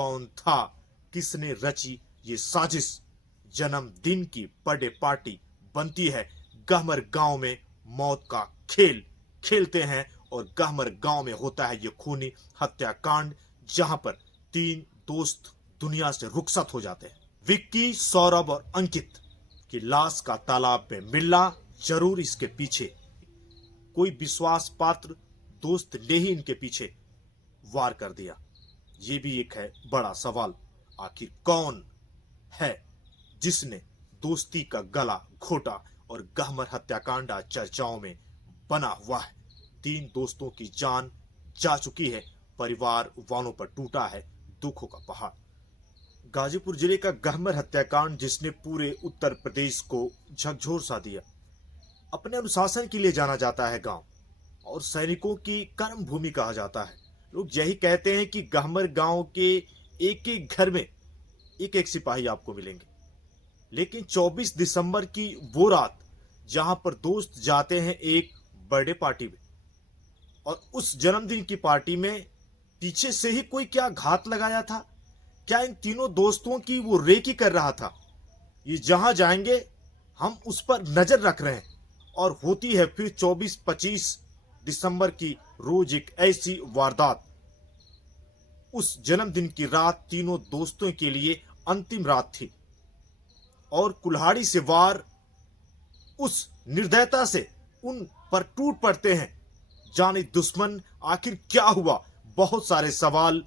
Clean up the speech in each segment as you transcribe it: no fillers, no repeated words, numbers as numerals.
कौन था, किसने रची ये साजिश। जन्मदिन की बर्थडे पार्टी बनती है, गहमर गांव में मौत का खेल खेलते हैं और गहमर गांव में होता है ये खूनी हत्याकांड, जहां पर 3 दोस्त दुनिया से रुखसत हो जाते हैं। विक्की, सौरभ और अंकित की लाश का तालाब में मिलना, जरूर इसके पीछे कोई विश्वास पात्र दोस्त ने ही इनके पीछे वार कर दिया। ये भी एक है बड़ा सवाल। आखिर कौन है जिसने दोस्ती का गला घोटा और गहमर हत्याकांड आज चर्चाओं में बना हुआ है। 3 दोस्तों की जान जा चुकी है, परिवार वालों पर टूटा है दुखों का पहाड़। गाजीपुर जिले का गहमर हत्याकांड जिसने पूरे उत्तर प्रदेश को झकझोर सा दिया। अपने अनुशासन के लिए जाना जाता है गांव, और सैनिकों की कर्म भूमि कहा जाता है। लोग यही कहते हैं कि गहमर गांव के एक एक घर में एक एक सिपाही आपको मिलेंगे। लेकिन 24 दिसंबर की वो रात जहां पर दोस्त जाते हैं एक बर्थडे पार्टी में, और उस जन्मदिन की पार्टी में पीछे से ही कोई क्या घात लगाया था, क्या इन तीनों दोस्तों की वो रेकी कर रहा था। ये जहां जाएंगे हम उस पर नजर रख रहे हैं, और होती है फिर 24-25 दिसंबर की रोज एक ऐसी वारदात। उस जन्मदिन की रात तीनों दोस्तों के लिए अंतिम रात थी, और कुल्हाड़ी से वार उस निर्दयता से उन पर टूट पड़ते हैं जाने दुश्मन। आखिर क्या हुआ, बहुत सारे सवाल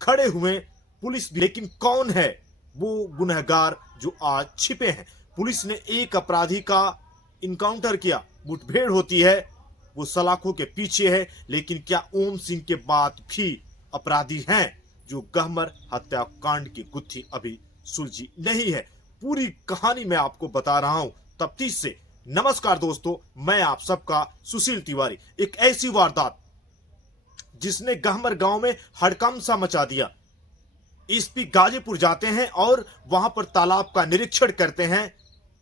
खड़े हुए। पुलिस भी, लेकिन कौन है वो गुनहगार जो आज छिपे हैं। पुलिस ने एक अपराधी का इनकाउंटर किया, मुठभेड़ होती है, वो सलाखों के पीछे है। लेकिन क्या ओम सिंह के बाद भी अपराधी हैं जो गहमर हत्याकांड की गुत्थी अभी सुलझी नहीं है। पूरी कहानी मैं आपको बता रहा हूं तफ्तीश से। नमस्कार दोस्तों, मैं आप सबका सुशील तिवारी। एक ऐसी वारदात जिसने गहमर गांव में हड़कंप सा मचा दिया। एसपी गाजीपुर जाते हैं और वहां पर तालाब का निरीक्षण करते हैं,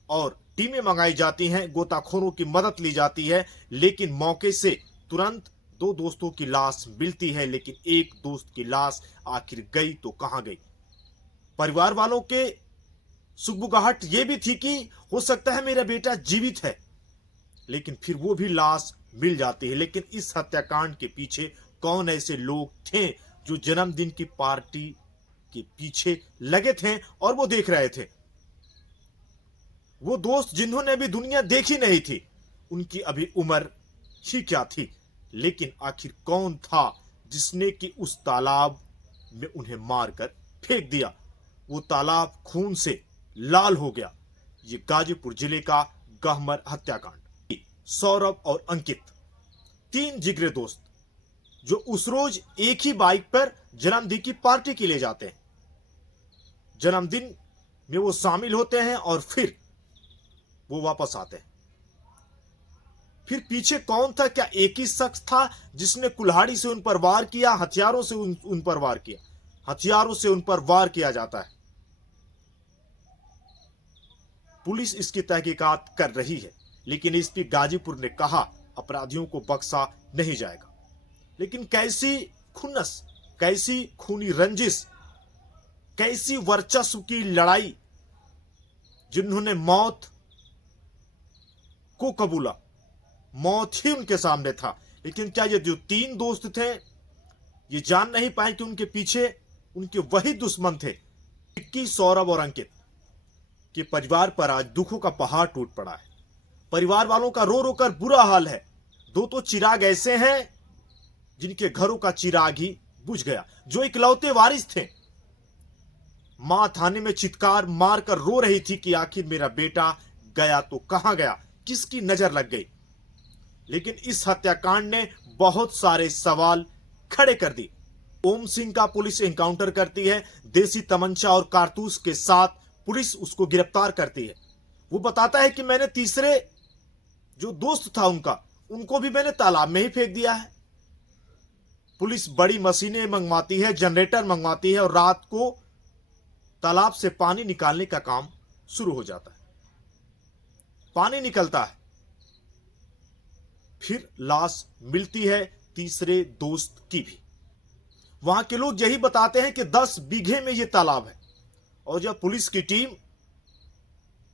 और टीमें मंगाई जाती हैं, गोताखोरों की मदद ली जाती है। लेकिन मौके से तुरंत 2 दोस्तों की लाश मिलती है, लेकिन एक दोस्त की लाश आखिर गई तो कहां गई। परिवार वालों के सुगबुगाहट ये भी थी कि हो सकता है मेरा बेटा जीवित है, लेकिन फिर वो भी लाश मिल जाती है। लेकिन इस हत्याकांड के पीछे कौन ऐसे लोग थे जो जन्मदिन की पार्टी के पीछे लगे थे और वो देख रहे थे। वो दोस्त जिन्होंने अभी दुनिया देखी नहीं थी, उनकी अभी उम्र ही क्या थी। लेकिन आखिर कौन था जिसने कि उस तालाब में उन्हें मारकर फेंक दिया। वो तालाब खून से लाल हो गया। ये गाजीपुर जिले का गहमर हत्याकांड। सौरभ और अंकित 3 जिगरे दोस्त जो उस रोज एक ही बाइक पर जन्मदिन की पार्टी के लिए जाते हैं। जन्मदिन में वो शामिल होते हैं और फिर वो वापस आते हैं। फिर पीछे कौन था, क्या एक ही शख्स था जिसने कुल्हाड़ी से उन पर वार किया, हथियारों से उन पर वार किया। हथियारों से उन पर वार किया जाता है। पुलिस इसकी तहकीकात कर रही है, लेकिन एसपी गाजीपुर ने कहा अपराधियों को बख्शा नहीं जाएगा। लेकिन कैसी खुन्नस, कैसी खूनी रंजिश, कैसी वर्चस्व की लड़ाई। जिन्होंने मौत को कबूला, मौत ही उनके सामने था। लेकिन क्या ये जो 3 दोस्त थे ये जान नहीं पाए कि उनके पीछे उनके वही दुश्मन थे। विक्की, सौरभ और अंकित के परिवार पर आज दुखों का पहाड़ टूट पड़ा है। परिवार वालों का रो रो कर बुरा हाल है। 2 तो चिराग ऐसे हैं जिनके घरों का चिराग ही बुझ गया, जो इकलौते वारिस थे। मां थाने में चित्कार मारकर रो रही थी कि आखिर मेरा बेटा गया तो कहां गया, किसकी नजर लग गई। लेकिन इस हत्याकांड ने बहुत सारे सवाल खड़े कर दिए। ओम सिंह का पुलिस एनकाउंटर करती है, देसी तमंचा और कारतूस के साथ पुलिस उसको गिरफ्तार करती है। वो बताता है कि मैंने तीसरे जो दोस्त था उनको भी मैंने तालाब में ही फेंक दिया है। पुलिस बड़ी मशीनें मंगवाती है, जनरेटर मंगवाती है, और रात को तालाब से पानी निकालने का काम शुरू हो जाता है। पानी निकलता है, फिर लाश मिलती है तीसरे दोस्त की भी। वहां के लोग यही बताते हैं कि 10 बीघे में यह तालाब है, और जब पुलिस की टीम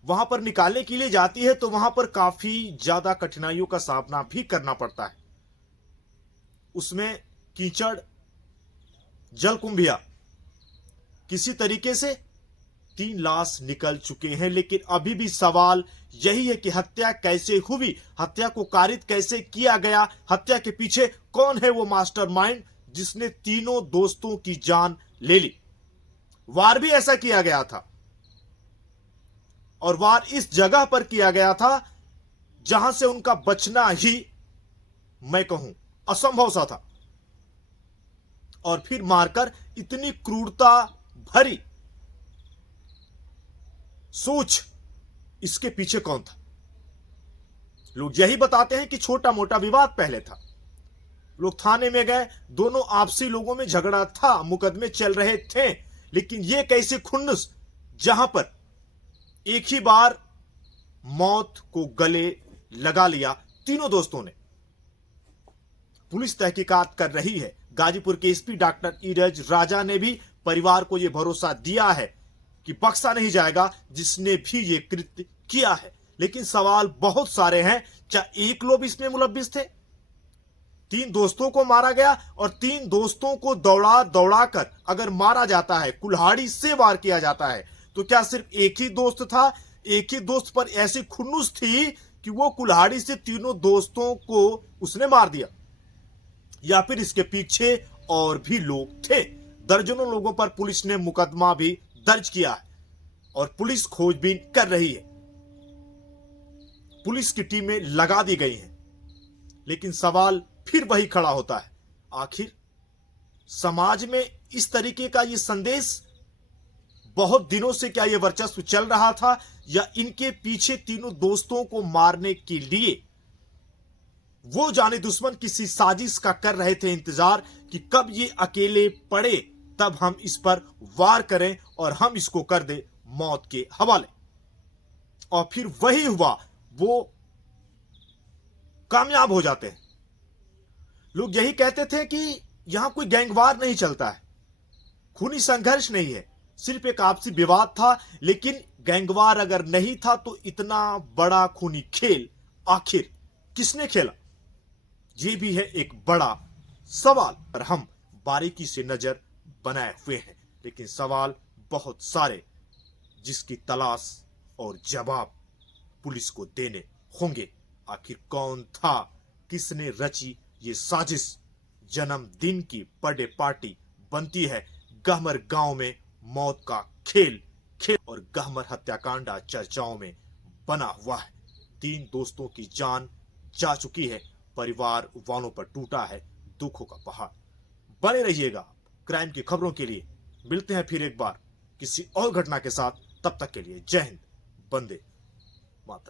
वहां पर निकालने के लिए जाती है तो वहां पर काफी ज्यादा कठिनाइयों का सामना भी करना पड़ता है। उसमें कीचड़, जलकुंभिया, किसी तरीके से 3 लाश निकल चुके हैं। लेकिन अभी भी सवाल यही है कि हत्या कैसे हुई, हत्या को कारित कैसे किया गया, हत्या के पीछे कौन है वो मास्टरमाइंड जिसने तीनों दोस्तों की जान ले ली। वार भी ऐसा किया गया था, और वार इस जगह पर किया गया था जहां से उनका बचना ही, मैं कहूं, असंभव सा था। और फिर मारकर इतनी क्रूरता भरी सोच, इसके पीछे कौन था? लोग यही बताते हैं कि छोटा मोटा विवाद पहले था। लोग थाने में गए, दोनों आपसी लोगों में झगड़ा था, मुकदमे चल रहे थे। लेकिन यह कैसे खुन्नस, जहां पर एक ही बार मौत को गले लगा लिया तीनों दोस्तों ने। पुलिस तहकीकात कर रही है। गाजीपुर के एसपी डॉक्टर ईरज राजा ने भी परिवार को यह भरोसा दिया है कि बख्शा नहीं जाएगा जिसने भी ये कृत्य किया है। लेकिन सवाल बहुत सारे हैं। क्या एक लोग इसमें मुलव्विस थे? 3 दोस्तों को मारा गया, और 3 दोस्तों को दौड़ा दौड़ा कर अगर मारा जाता है, कुल्हाड़ी से वार किया जाता है, तो क्या सिर्फ एक ही दोस्त था? एक ही दोस्त पर ऐसी खुन्नुस थी कि वो कुल्हाड़ी से तीनों दोस्तों को उसने मार दिया, या फिर इसके पीछे और भी लोग थे? दर्जनों लोगों पर पुलिस ने मुकदमा भी दर्ज किया है, और पुलिस खोजबीन कर रही है। पुलिस की टीमें लगा दी गई हैं। लेकिन सवाल फिर वही खड़ा होता है, आखिर समाज में इस तरीके का ये संदेश बहुत दिनों से क्या ये वर्चस्व चल रहा था, या इनके पीछे तीनों दोस्तों को मारने के लिए वो जाने दुश्मन किसी साजिश का कर रहे थे इंतजार कि कब ये अकेले पड़े तब हम इस पर वार करें और हम इसको कर दे मौत के हवाले। और फिर वही हुआ, वो कामयाब हो जाते हैं। लोग यही कहते थे कि यहां कोई गैंगवार नहीं चलता है, खूनी संघर्ष नहीं है, सिर्फ एक आपसी विवाद था। लेकिन गैंगवार अगर नहीं था तो इतना बड़ा खूनी खेल आखिर किसने खेला? ये भी है एक बड़ा सवाल, पर हम बारीकी से नजर बनाए हुए हैं। लेकिन सवाल बहुत सारे जिसकी तलाश और जवाब पुलिस को देने होंगे। आखिर कौन था, किसने रची ये साजिश? जन्मदिन की बर्थडे पार्टी बनती है, गहमर गांव में मौत का खेल और गहमर हत्याकांड चर्चाओं में बना हुआ है। 3 दोस्तों की जान जा चुकी है, परिवार वालों पर टूटा है दुखों का पहाड़। बने रहिएगा क्राइम की खबरों के लिए। मिलते हैं फिर एक बार किसी और घटना के साथ। तब तक के लिए जय हिंद, वंदे मातरम।